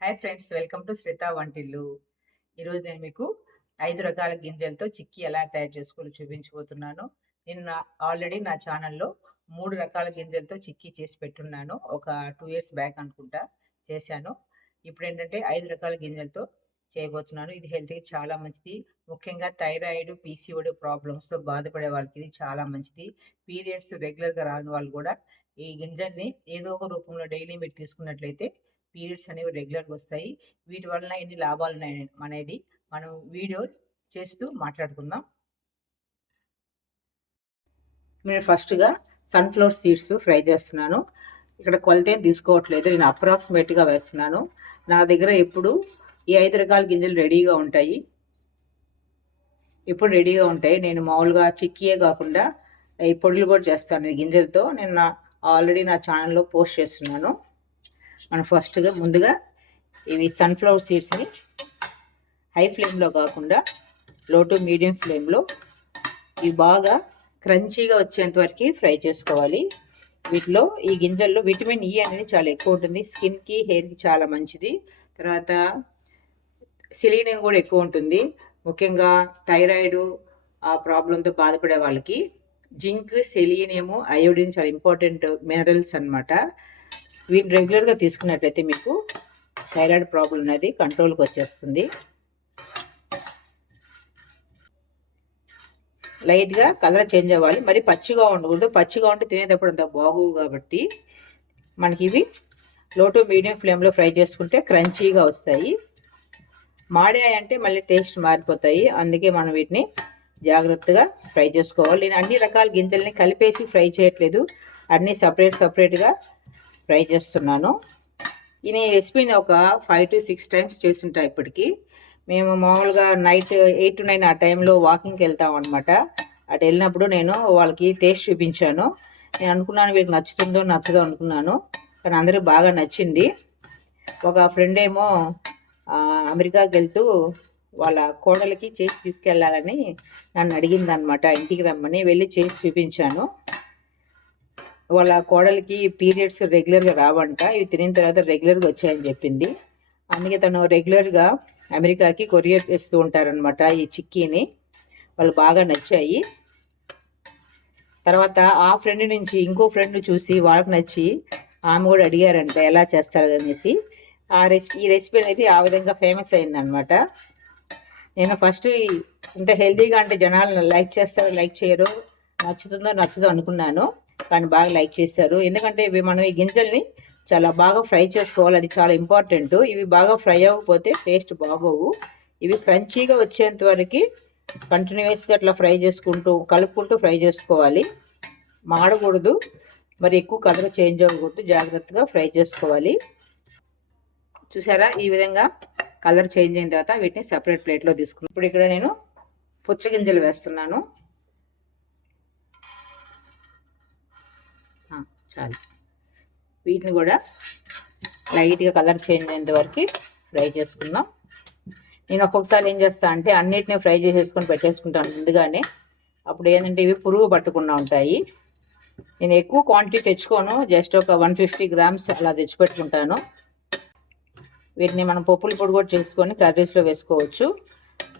Hi friends welcome to Sreetha Vantillu. ఈరోజు నేను మీకు ఐదు రకాల గింజలతో చిక్కీ ఎలా తయారు చేసుకోవాలో చూపించబోతున్నాను. నేను నా ఆల్రెడీ నా ఛానల్లో మూడు రకాల గింజలతో చిక్కీ చేసి పెట్టున్నాను. ఒక టూ ఇయర్స్ బ్యాక్ అనుకుంటా చేశాను. ఇప్పుడు ఏంటంటే ఐదు రకాల గింజలతో చేయబోతున్నాను. ఇది హెల్త్కి చాలా మంచిది. ముఖ్యంగా థైరాయిడ్ పీసీఓడి ప్రాబ్లమ్స్తో బాధపడే వాళ్ళకి ఇది చాలా మంచిది. పీరియడ్స్ రెగ్యులర్గా రాని వాళ్ళు కూడా ఈ గింజల్ని ఏదో ఒక రూపంలో డైలీ మీరు తీసుకున్నట్లయితే పీరియడ్స్ అనేవి రెగ్యులర్గా వస్తాయి. వీటి వలన ఎన్ని లాభాలు ఉన్నాయి అనేది మనం వీడియో చేస్తూ మాట్లాడుకుందాం. నేను ఫస్ట్గా సన్ఫ్లవర్ సీడ్స్ ఫ్రై చేస్తున్నాను. ఇక్కడ కొలత ఏం తీసుకోవట్లేదు. నేను అప్రాక్సిమేట్గా వేస్తున్నాను. నా దగ్గర ఎప్పుడు ఈ ఐదు రకాల గింజలు రెడీగా ఉంటాయి. ఎప్పుడు రెడీగా ఉంటాయి. నేను మామూలుగా చిక్కియే కాకుండా ఈ పొడులు కూడా చేస్తాను ఈ గింజలతో. నేను నా ఆల్రెడీ నా ఛానల్లో పోస్ట్ చేస్తున్నాను. మనం ఫస్ట్గా ముందుగా ఇవి సన్ఫ్లవర్ సీడ్స్ని హై ఫ్లేమ్లో కాకుండా లో టు మీడియం ఫ్లేమ్లో ఇవి బాగా క్రంచీగా వచ్చేంత వరకు ఫ్రై చేసుకోవాలి. వీటిలో ఈ గింజల్లో విటమిన్ ఈ e అనేది చాలా ఎక్కువ ఉంటుంది. స్కిన్కి హెయిర్కి చాలా మంచిది. తర్వాత సిలీనియం కూడా ఎక్కువ ఉంటుంది. ముఖ్యంగా థైరాయిడ్ ఆ ప్రాబ్లంతో బాధపడే వాళ్ళకి జింక్ సెలీనియము అయోడిన్ చాలా ఇంపార్టెంట్ మినరల్స్ అనమాట వీటిని రెగ్యులర్గా తీసుకున్నట్లయితే మీకు థైరాయిడ్ ప్రాబ్లం అనేది కంట్రోల్కి వచ్చేస్తుంది. లైట్గా కలర్ చేంజ్ అవ్వాలి. మరి పచ్చిగా ఉండకూడదు. పచ్చిగా ఉంటే తినేటప్పుడు అంత బాగోవు కాబట్టి మనకి ఇవి లో టు మీడియం ఫ్లేమ్లో ఫ్రై చేసుకుంటే క్రంచీగా వస్తాయి. మాడాయి అంటే మళ్ళీ టేస్ట్ మారిపోతాయి. అందుకే మనం వీటిని జాగ్రత్తగా ఫ్రై చేసుకోవాలి. నేను అన్ని రకాల గింజల్ని కలిపేసి ఫ్రై చేయట్లేదు. అన్నీ సపరేట్ సపరేట్గా ఫ్రై చేస్తున్నాను. ఈ రెసిపీని ఒక ఫైవ్ టు సిక్స్ టైమ్స్ చేస్తుంటా ఇప్పటికీ. మేము మామూలుగా నైట్ ఎయిట్ టు నైన్ ఆ టైంలో వాకింగ్కి వెళ్తాం అనమాట అటు వెళ్ళినప్పుడు నేను వాళ్ళకి టేస్ట్ చూపించాను. నేను అనుకున్నాను వీళ్ళకి నచ్చుతుందో నచ్చదో అనుకున్నాను. కానీ అందరూ బాగా నచ్చింది. ఒక ఫ్రెండ్ ఏమో అమెరికాకి వెళ్తూ వాళ్ళ కోడలకి చేసి తీసుకెళ్ళాలని నన్ను అడిగింది అనమాట ఇంటికి రమ్మని వెళ్ళి చేసి చూపించాను. వాళ్ళ కోడలికి పీరియడ్స్ రెగ్యులర్గా రావంట. ఇవి తినిన తర్వాత రెగ్యులర్గా వచ్చాయని చెప్పింది. అందుకే తను రెగ్యులర్గా అమెరికాకి కొరియర్ చేస్తూ ఉంటారనమాట ఈ చిక్కీని. వాళ్ళు బాగా నచ్చాయి. తర్వాత ఆ ఫ్రెండ్ నుంచి ఇంకో ఫ్రెండ్ చూసి వాళ్ళకి నచ్చి ఆమె కూడా అడిగారంట ఎలా చేస్తారు? అనేసి ఆ రెసిపీ ఈ రెసిపీ అనేది ఆ విధంగా ఫేమస్ అయిందనమాట నేను ఫస్ట్ ఇంత హెల్తీగా అంటే జనాలు లైక్ చేస్తారు లైక్ చేయరు. నచ్చుతుందో నచ్చదో అనుకున్నాను. కానీ బాగా లైక్ చేశారు. ఎందుకంటే ఇవి మనం ఈ గింజల్ని చాలా బాగా ఫ్రై చేసుకోవాలి. అది చాలా ఇంపార్టెంట్. ఇవి బాగా ఫ్రై అవ్వకపోతే టేస్ట్ బాగోవు. ఇవి క్రంచీగా వచ్చేంత వరకు కంటిన్యూస్గా అట్లా ఫ్రై చేసుకుంటూ కలుపుకుంటూ ఫ్రై చేసుకోవాలి. మాడకూడదు. మరి ఎక్కువ కలర్ చేంజ్ అవ్వకూడదు. జాగ్రత్తగా ఫ్రై చేసుకోవాలి. చూసారా? ఈ విధంగా కలర్ చేంజ్ అయిన తర్వాత వీటిని సపరేట్ ప్లేట్లో తీసుకున్నాను ఇప్పుడు ఇక్కడ నేను పుచ్చగింజలు వేస్తున్నాను. చాలు. వీటిని కూడా లైట్గా కలర్ చేంజ్ అయ్యేంత వరకు ఫ్రై చేసుకుందాం. నేను ఒక్కొక్కసారి ఏం చేస్తాను అంటే అన్నిటిని ఫ్రై చేసేసుకొని పెట్టేసుకుంటాను ముందుగానే. అప్పుడు ఏంటంటే ఇవి పురుగు పట్టకుండా ఉంటాయి. నేను ఎక్కువ క్వాంటిటీ తెచ్చుకోను. జస్ట్ ఒక వన్ ఫిఫ్టీ గ్రామ్స్ అలా తెచ్చిపెట్టుకుంటాను వీటిని మనం పప్పుల పొడి కూడా చేసుకొని కర్రీస్లో వేసుకోవచ్చు.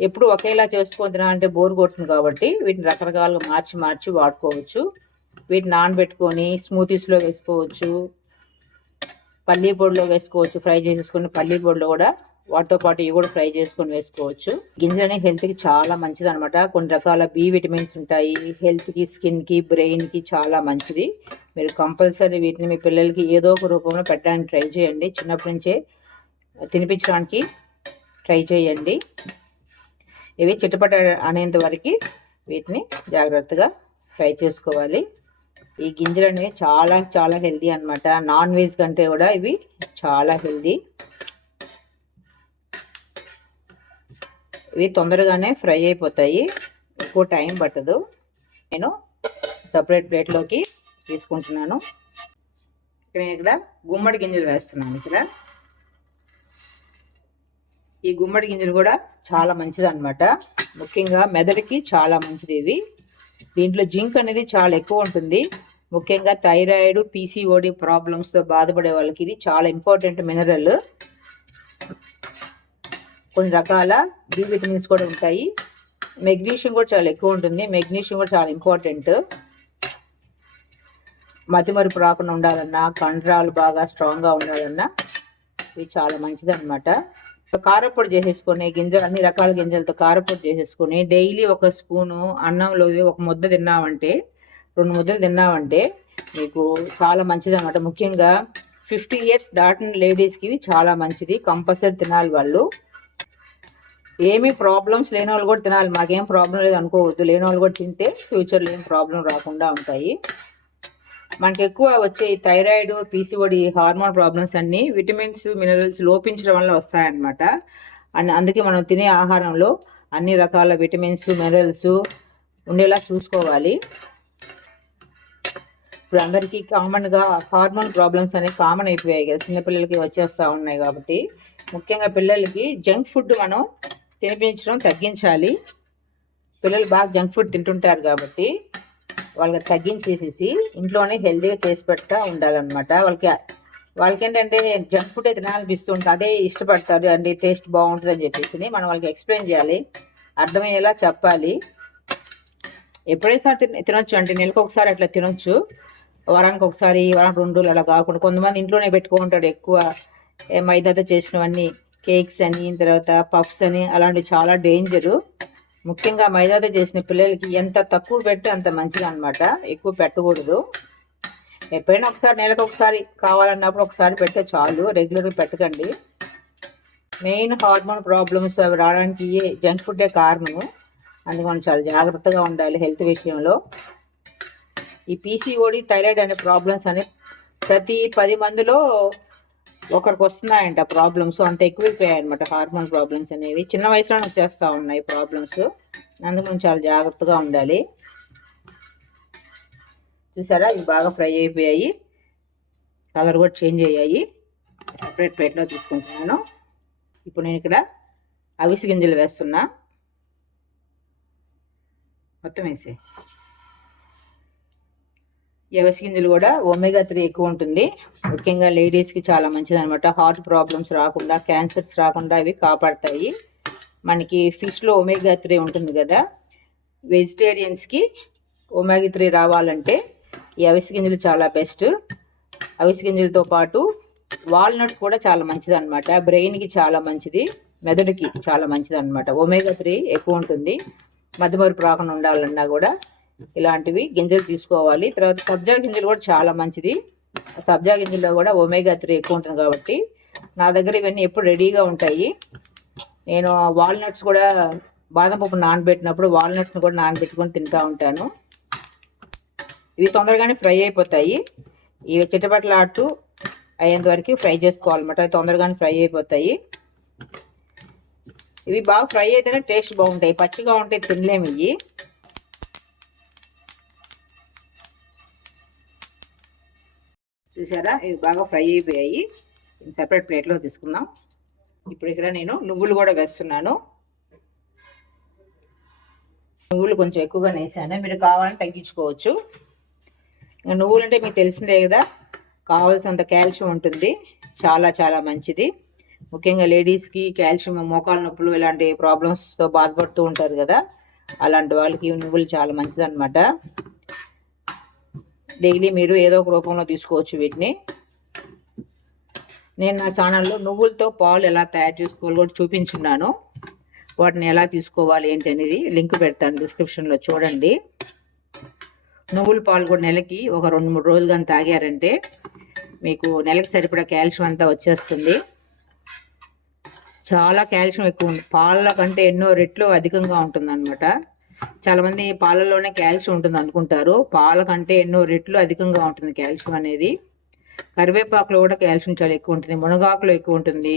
ఎప్పుడు ఒకేలా చేసుకొని అంటే బోర్ కొట్టింది కాబట్టి వీటిని రకరకాలుగా మార్చి మార్చి వాడుకోవచ్చు. వీటిని నానబెట్టుకొని స్మూతీస్లో వేసుకోవచ్చు. పల్లీ పొడిలో వేసుకోవచ్చు. ఫ్రై చేసేసుకుని పల్లీ పొడిలో కూడా వాటితో పాటు ఇవి కూడా ఫ్రై చేసుకొని వేసుకోవచ్చు. గింజలనే హెల్త్కి చాలా మంచిది అనమాట కొన్ని రకాల బి విటమిన్స్ ఉంటాయి. హెల్త్కి స్కిన్కి బ్రెయిన్కి చాలా మంచిది. మీరు కంపల్సరీ వీటిని మీ పిల్లలకి ఏదో ఒక రూపంలో పెట్టడానికి ట్రై చేయండి. చిన్నప్పటి నుంచే తినిపించడానికి ట్రై చేయండి. ఇవి చిట్టపట అనేంత వరకు వీటిని జాగ్రత్తగా ఫ్రై చేసుకోవాలి. ఈ గింజలు అనేవి చాలా చాలా హెల్దీ అనమాట నాన్ వెజ్ కంటే కూడా ఇవి చాలా హెల్దీ. ఇవి తొందరగానే ఫ్రై అయిపోతాయి. ఎక్కువ టైం పట్టదు. నేను సపరేట్ ప్లేట్లోకి తీసుకుంటున్నాను. ఇక్కడ ఇక్కడ గుమ్మడి గింజలు వేస్తున్నాను ఇక్కడ. ఈ గుమ్మడి గింజలు కూడా చాలా మంచిది అనమాట ముఖ్యంగా మెదడుకి చాలా మంచిది ఇవి. దీంట్లో జింక్ అనేది చాలా ఎక్కువ ఉంటుంది. ముఖ్యంగా థైరాయిడ్ పీసీఓడి ప్రాబ్లమ్స్తో బాధపడే వాళ్ళకి ఇది చాలా ఇంపార్టెంట్ మినరల్ కొన్ని రకాల బి విటమిన్స్ కూడా ఉంటాయి. మెగ్నీషియం కూడా చాలా ఎక్కువ ఉంటుంది. మెగ్నీషియం కూడా చాలా ఇంపార్టెంట్ మతిమరుపు రాకుండా ఉండాలన్నా కండరాలు బాగా స్ట్రాంగ్గా ఉండాలన్నా ఇది చాలా మంచిది అనమాట కారపొడి చేసేసుకొని గింజలు అన్ని రకాల గింజలతో కారపొడి చేసేసుకొని డైలీ ఒక స్పూను అన్నంలో ఒక ముద్ద తిన్నామంటే రెండు ముద్దలు తిన్నామంటే మీకు చాలా మంచిది అనమాట ముఖ్యంగా ఫిఫ్టీ ఇయర్స్ దాటిన లేడీస్కి చాలా మంచిది. కంపల్సరీ తినాలి వాళ్ళు. ఏమీ ప్రాబ్లమ్స్ లేని వాళ్ళు కూడా తినాలి. మాకేం ప్రాబ్లం లేదు అనుకోవద్దు. లేని వాళ్ళు కూడా తింటే ఫ్యూచర్లో ఏం ప్రాబ్లం రాకుండా ఉంటాయి. మనకి ఎక్కువ వచ్చే థైరాయిడ్ పీసీఓడి హార్మోన్ ప్రాబ్లమ్స్ అన్నీ విటమిన్స్ మినరల్స్ లోపించడం వల్ల వస్తాయన్నమాట. అండ్ అందుకే మనం తినే ఆహారంలో అన్ని రకాల విటమిన్స్ మినరల్స్ ఉండేలా చూసుకోవాలి. ఇప్పుడు అందరికీ కామన్గా హార్మోన్ ప్రాబ్లమ్స్ అనేవి కామన్ అయిపోయాయి కదా. చిన్నపిల్లలకి వచ్చేస్తూ ఉన్నాయి కాబట్టి. ముఖ్యంగా పిల్లలకి జంక్ ఫుడ్ మనం తినిపించడం తగ్గించాలి. పిల్లలు బాగా జంక్ ఫుడ్ తింటుంటారు కాబట్టి. వాళ్ళకి తగ్గించేసేసి ఇంట్లోనే హెల్తీగా చేసి పెడతా ఉండాలన్నమాట. వాళ్ళకి వాళ్ళకి ఏంటంటే జంక్ ఫుడ్ అయితే తినాలనిపిస్తుంటే అదే ఇష్టపడతారు. అండి టేస్ట్ బాగుంటుంది అని చెప్పేసి మనం వాళ్ళకి ఎక్స్ప్లెయిన్ చేయాలి. అర్థమయ్యేలా చెప్పాలి. ఎప్పుడైనా తినొచ్చు అంటే నెలకు ఒకసారి అట్లా తినొచ్చు. వారానికి ఒకసారి వారానికి రెండు అలా కాకుండా కొంతమంది ఇంట్లోనే పెట్టుకుంటాడు ఎక్కువ. మైదాతో చేసినవన్నీ కేక్స్ అని తర్వాత పఫ్స్ అని అలాంటివి చాలా డేంజరు. ముఖ్యంగా మైదాతో చేసిన పిల్లలకి ఎంత తక్కువ పెడితే అంత మంచిది అనమాట ఎక్కువ పెట్టకూడదు. ఎప్పుడైనా ఒకసారి నెలకు ఒకసారి కావాలన్నప్పుడు ఒకసారి పెడితే చాలు. రెగ్యులర్గా పెట్టకండి. మెయిన్ హార్మోన్ ప్రాబ్లమ్స్ అవి రావడానికి జంక్ ఫుడ్డే కారణము. అందుకు మనం చాలా జాగ్రత్తగా ఉండాలి హెల్త్ విషయంలో. ఈ పీసీఓడి థైరాయిడ్ అనే ప్రాబ్లమ్స్ అనే ప్రతి పది మందిలో ఒకరికి వస్తున్నాయంట ప్రాబ్లమ్స్ అంత ఎక్కువైపోయాయి అనమాట హార్మోన్ ప్రాబ్లమ్స్ అనేవి. చిన్న వయసులోనే వచ్చేస్తూ ఉన్నాయి ప్రాబ్లమ్స్ అందుకు చాలా జాగ్రత్తగా ఉండాలి. చూసారా? ఇవి బాగా ఫ్రై అయిపోయాయి. కలర్ కూడా చేంజ్ అయ్యాయి. సపరేట్ ప్లేట్లో తీసుకుంటున్నాను. ఇప్పుడు నేను ఇక్కడ అవిసి గింజలు వేస్తున్నా. మొత్తం వేసే ఎవసి గింజలు కూడా ఒమేగా త్రీ ఎక్కువ ఉంటుంది. ముఖ్యంగా లేడీస్కి చాలా మంచిది అనమాట హార్ట్ ప్రాబ్లమ్స్ రాకుండా క్యాన్సర్స్ రాకుండా ఇవి కాపాడతాయి. మనకి ఫిష్లో ఒమేగా త్రీ ఉంటుంది కదా. వెజిటేరియన్స్కి ఒమేగా త్రీ రావాలంటే ఈ అవిసి గింజలు చాలా బెస్ట్ అవిసి గింజలతో పాటు వాల్నట్స్ కూడా చాలా మంచిది అనమాట బ్రెయిన్కి చాలా మంచిది. మెదడుకి చాలా మంచిది అనమాట ఒమేగా త్రీ ఎక్కువ ఉంటుంది. మధుమరుపు రాకుండా ఉండాలన్నా కూడా ఇలాంటివి గింజలు తీసుకోవాలి. తర్వాత సబ్జా గింజలు కూడా చాలా మంచిది. సబ్జా గింజల్లో కూడా ఒమేగా త్రీ ఎక్కువ ఉంటుంది కాబట్టి నా దగ్గర ఇవన్నీ ఎప్పుడు రెడీగా ఉంటాయి. నేను వాల్నట్స్ కూడా బాదం పప్పు నానబెట్టినప్పుడు వాల్నట్స్ని కూడా నానబెట్టుకొని తింటూ ఉంటాను. ఇవి తొందరగానే ఫ్రై అయిపోతాయి. ఇవి చిట్టపట్లాడుతూ అయ్యేంత వరకు ఫ్రై చేసుకోవాలన్నమాట. తొందరగానే ఫ్రై అయిపోతాయి. ఇవి బాగా ఫ్రై అయితేనే టేస్ట్ బాగుంటాయి. పచ్చిగా ఉంటే తినలేము ఇవి. చూసారా? ఇవి బాగా ఫ్రై అయిపోయాయి. సెపరేట్ ప్లేట్లో తీసుకుందాం. ఇప్పుడు ఇక్కడ నేను నువ్వులు కూడా వేస్తున్నాను. నువ్వులు కొంచెం ఎక్కువగా వేసాను మీరు కావాలని తగ్గించుకోవచ్చు. ఇంకా నువ్వులు అంటే మీకు తెలిసిందే కదా కావాల్సినంత కాల్షియం ఉంటుంది. చాలా చాలా మంచిది. ముఖ్యంగా లేడీస్కి కాల్షియం మోకాలు నొప్పులు ఇలాంటి ప్రాబ్లమ్స్తో బాధపడుతూ ఉంటారు కదా అలాంటి వాళ్ళకి నువ్వులు చాలా మంచిది అనమాట డైలీ మీరు ఏదో ఒక రూపంలో తీసుకోవచ్చు వీటిని. నేను నా ఛానల్లో నువ్వులతో పాలు ఎలా తయారు చేసుకోవాలి కూడా చూపించున్నాను. వాటిని ఎలా తీసుకోవాలి ఏంటి అనేది లింక్ పెడతాను డిస్క్రిప్షన్లో చూడండి. నువ్వుల పాలు కూడా నెలకి ఒక రెండు మూడు రోజులు కానీ తాగారంటే మీకు నెలకి సరిపడా కాల్షియం అంతా వచ్చేస్తుంది. చాలా కాల్షియం ఎక్కువ ఉంది. పాల కంటే ఎన్నో రెట్లు అధికంగా ఉంటుంది అనమాట చాలామంది పాలలోనే కాల్షియం ఉంటుంది అనుకుంటారు. పాల కంటే ఎన్నో రెట్లు అధికంగా ఉంటుంది కాల్షియం అనేది. కరివేపాకులో కూడా కాల్షియం చాలా ఎక్కువ ఉంటుంది. మునగాకులో ఎక్కువ ఉంటుంది.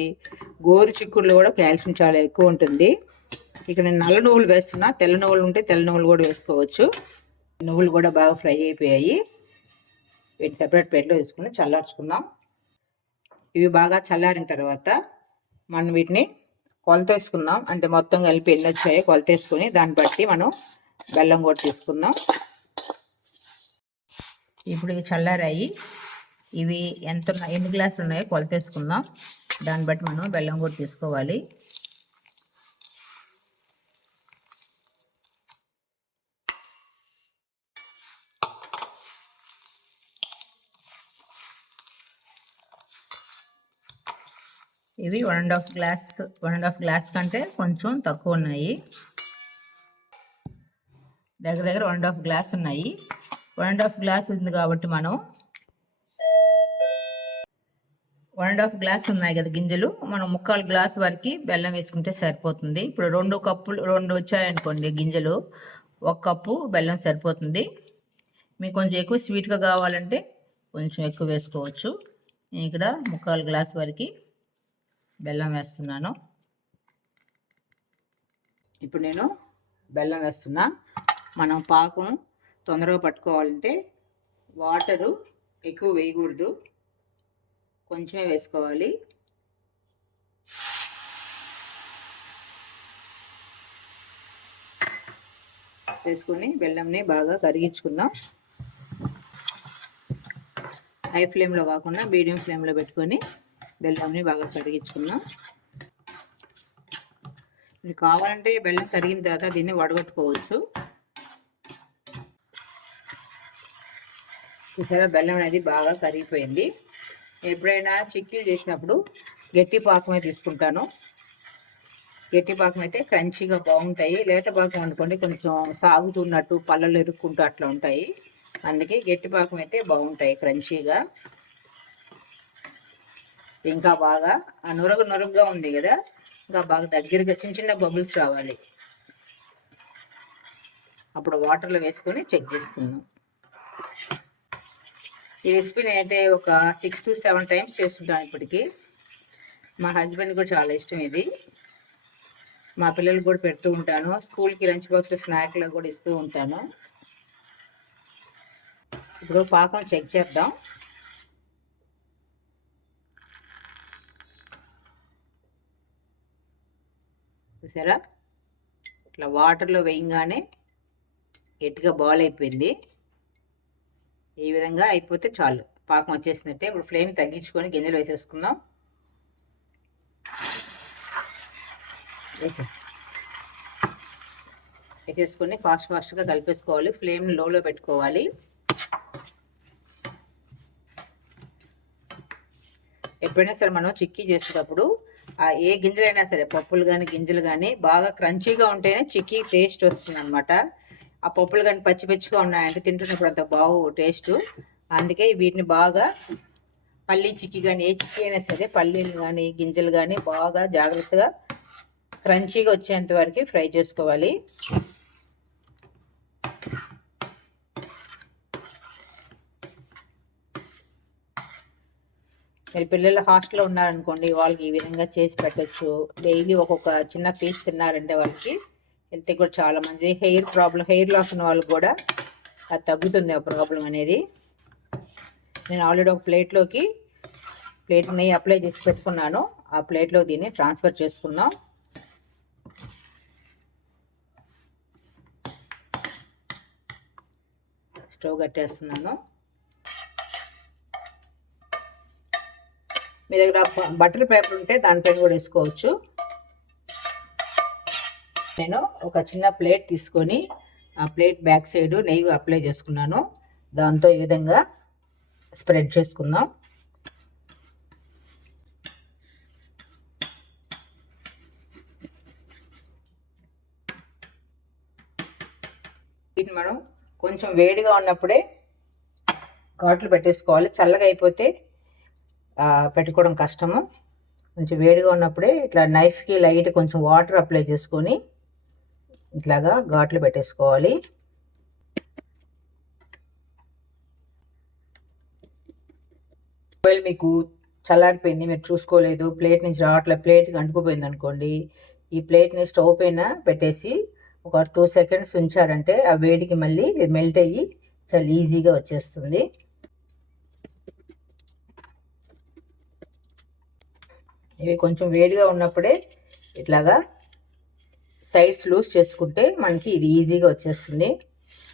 గోరు చిక్కుడులో కూడా కాల్షియం చాలా ఎక్కువ ఉంటుంది. ఇక్కడ నేను నల్ల నువ్వులు వేస్తున్నా. తెల్ల నువ్వులు ఉంటే తెల్ల నువ్వులు కూడా వేసుకోవచ్చు. నువ్వులు కూడా బాగా ఫ్రై అయిపోయాయి. వీటి సెపరేట్ ప్లేట్లో తీసుకుని చల్లార్చుకుందాం. ఇవి బాగా చల్లారిన తర్వాత మనం వీటిని కొలత వేసుకుందాం. అంటే మొత్తం కలిపి ఎన్ని వచ్చాయో కొలత వేసుకొని దాన్ని బట్టి మనం బెల్లం కూడా తీసుకుందాం. ఇప్పుడు ఇవి చల్లారాయి. ఇవి ఎంత ఎన్ని గ్లాసులు ఉన్నాయో కొలత వేసుకుందాం. దాన్ని బట్టి మనం బెల్లం కూడా తీసుకోవాలి. ఇవి one and half glass one and half glass కంటే కొంచెం తక్కువ ఉన్నాయి. దగ్గర దగ్గర వన్ అండ్ హాఫ్ గ్లాస్ ఉన్నాయి. వన్ అండ్ హాఫ్ గ్లాస్ ఉంది కాబట్టి మనం వన్ అండ్ హాఫ్ గ్లాస్ ఉన్నాయి కదా గింజలు మనం ముక్కాలు గ్లాస్ వరకు బెల్లం వేసుకుంటే సరిపోతుంది. ఇప్పుడు రెండు కప్పులు రెండు వచ్చాయనుకోండి గింజలు ఒక కప్పు బెల్లం సరిపోతుంది. మీకు కొంచెం ఎక్కువ స్వీట్గా కావాలంటే కొంచెం ఎక్కువ వేసుకోవచ్చు. నేను ఇక్కడ ముక్కాలు గ్లాస్ వరకు బెల్లం వేస్తున్నాను. ఇప్పుడు నేను బెల్లం వేస్తున్నా. మనం పాకం తొందరగా పట్టుకోవాలంటే వాటరు ఎక్కువ వేయకూడదు. కొంచెమే వేసుకోవాలి. వేసుకొని బెల్లంని బాగా కరిగించుకున్నాం హై ఫ్లేమ్లో కాకుండా మీడియం ఫ్లేమ్లో పెట్టుకొని బెల్లంని బాగా కరిగించుకుందాం మీరు కావాలంటే బెల్లం కరిగిన తర్వాత దీన్ని వడగొట్టుకోవచ్చు. చూసారా బెల్లం అనేది బాగా కరిగిపోయింది. ఎప్పుడైనా చిక్కీలు చేసినప్పుడు గట్టి పాకమే తీసుకుంటాను. గట్టి పాకం అయితే క్రంచీగా బాగుంటాయి. లేత పాకం అనుకోండి కొంచెం సాగుతున్నట్టు పళ్ళలు ఇరుక్కుంటూ అట్లా ఉంటాయి. అందుకే గట్టి పాకం అయితే బాగుంటాయి క్రంచీగా. ఇంకా బాగా ఆ నురగ నురగగా ఉంది కదా ఇంకా బాగా దగ్గరికి చిన్న చిన్న బబుల్స్ రావాలి. అప్పుడు వాటర్లో వేసుకొని చెక్ చేసుకుందాం. ఈ రెసిపీ నేనైతే ఒక సిక్స్ టు సెవెన్ టైమ్స్ చేస్తుంటాను ఇప్పటికీ. మా హస్బెండ్ కూడా చాలా ఇష్టం ఇది. మా పిల్లలకు కూడా పెడుతూ ఉంటాను. స్కూల్కి లంచ్ బాక్స్లో స్నాక్లో కూడా ఇస్తూ ఉంటాను. ఇప్పుడు పాకం చెక్ చేద్దాం. చూసారా? ఇట్లా వాటర్లో వేయంగానే గట్టిగా బాల్ అయిపోయింది. ఈ విధంగా అయిపోతే చాలు. పాకం వచ్చేసినట్టే. ఇప్పుడు ఫ్లేమ్ తగ్గించుకొని గింజలు వేసేసుకుందాం. వేసేసుకొని ఫాస్ట్ ఫాస్ట్గా కలిపేసుకోవాలి. ఫ్లేమ్ లోలో పెట్టుకోవాలి. ఎప్పుడైనా సరే మనం చిక్కీ చేసేటప్పుడు ఏ గింజలైనా సరే పప్పులు కానీ గింజలు కానీ బాగా క్రంచీగా ఉంటేనే చిక్కీ టేస్ట్ వస్తుంది అనమాట ఆ పప్పులు కానీ పచ్చి పచ్చిగా ఉన్నాయంటే తింటున్నప్పుడు అంత బాగు టేస్ట్. అందుకే వీటిని బాగా పల్లీ చిక్కీ కానీ ఏ చిక్కీ అయినా సరే పల్లీలు కానీ గింజలు కానీ బాగా జాగ్రత్తగా క్రంచీగా వచ్చేంత వరకు ఫ్రై చేసుకోవాలి. మీరు పిల్లలు హాస్టల్లో ఉన్నారనుకోండి వాళ్ళకి ఈ విధంగా చేసి పెట్టచ్చు. డైలీ ఒక్కొక్క చిన్న పీస్ తిన్నారంటే వాళ్ళకి హెల్త్ కూడా చాలా మంది హెయిర్ ప్రాబ్లం హెయిర్ లాస్ ఉన్న వాళ్ళకి కూడా అది తగ్గుతుంది ఆ ప్రాబ్లం అనేది. నేను ఆల్రెడీ ఒక ప్లేట్లోకి ప్లేట్ నెయ్యి అప్లై చేసి పెట్టుకున్నాను. ఆ ప్లేట్లో దీన్ని ట్రాన్స్ఫర్ చేసుకుందాం. స్టవ్ కట్టేస్తున్నాను. మీ దగ్గర బటర్ పేపర్ ఉంటే దానిపైన కూడా వేసుకోవచ్చు. నేను ఒక చిన్న ప్లేట్ తీసుకొని ఆ ప్లేట్ బ్యాక్ సైడ్ నెయ్యి అప్లై చేసుకున్నాను. దాంతో ఈ విధంగా స్ప్రెడ్ చేసుకుందాం. మనం కొంచెం వేడిగా ఉన్నప్పుడే ఘాట్లు పెట్టేసుకోవాలి. చల్లగా అయిపోతే పెట్టుకోవడం కష్టము. కొంచెం వేడిగా ఉన్నప్పుడే ఇట్లా నైఫ్కి లైట్ కొంచెం వాటర్ అప్లై చేసుకొని ఇట్లాగా ఘాట్లు పెట్టేసుకోవాలి. ఒకవేళ మీకు చల్లారిపోయింది మీరు చూసుకోలేదు ప్లేట్ నుంచి రావట్లేదు ప్లేట్కి అంటుకుపోయింది అనుకోండి ఈ ప్లేట్ని స్టవ్ పైన పెట్టేసి ఒక టూ సెకండ్స్ ఉంచారంటే ఆ వేడికి మళ్ళీ మెల్ట్ అయ్యి చాలా ఈజీగా వచ్చేస్తుంది. ఇవి కొంచెం వేడిగా ఉన్నప్పుడే ఇట్లాగా సైడ్స్ లూజ్ చేసుకుంటే మనకి ఇది ఈజీగా వచ్చేస్తుంది.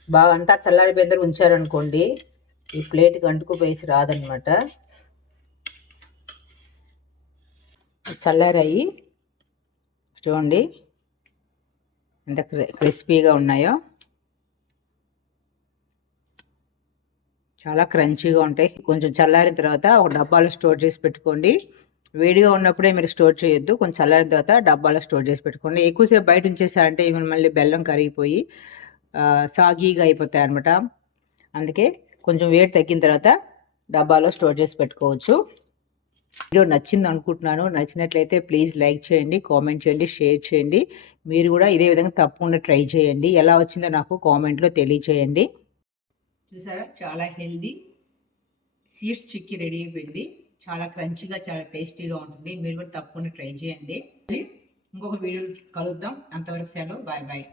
బాగా అంతా చల్లారిపోయిన ఉంచారనుకోండి ఈ ప్లేట్కి అంటుకుపోయేసి రాదనమాట. చల్లారాయి. చూడండి ఎంత క్రిస్పీగా ఉన్నాయో. చాలా క్రంచీగా ఉంటాయి. కొంచెం చల్లారిన తర్వాత ఒక డబ్బాలో స్టోర్ చేసి పెట్టుకోండి. వేడిగా ఉన్నప్పుడే మీరు స్టోర్ చేయొద్దు. కొంచెం చల్లారిన తర్వాత డబ్బాలో స్టోర్ చేసి పెట్టుకోండి. ఎక్కువసేపు బయట ఉంచేసారంటే ఇవి మళ్ళీ బెల్లం కరిగిపోయి సాగీగా అయిపోతాయి అనమాట అందుకే కొంచెం వేడి తగ్గిన తర్వాత డబ్బాలో స్టోర్ చేసి పెట్టుకోవచ్చు. వీడియో నచ్చింది అనుకుంటున్నాను. నచ్చినట్లయితే ప్లీజ్ లైక్ చేయండి కామెంట్ చేయండి షేర్ చేయండి. మీరు కూడా ఇదే విధంగా తప్పకుండా ట్రై చేయండి. ఎలా వచ్చిందో నాకు కామెంట్లో తెలియచేయండి. చూసారా? చాలా హెల్దీ. సీడ్స్ చిక్కి రెడీ అయిపోయింది. చాలా క్రంచిగా చాలా టేస్టీగా ఉంటుంది. మీరు కూడా తప్పకుండా ట్రై చేయండి. ఇంకొక వీడియో కలుద్దాం. అంతవరకు సెలవు. Bye bye.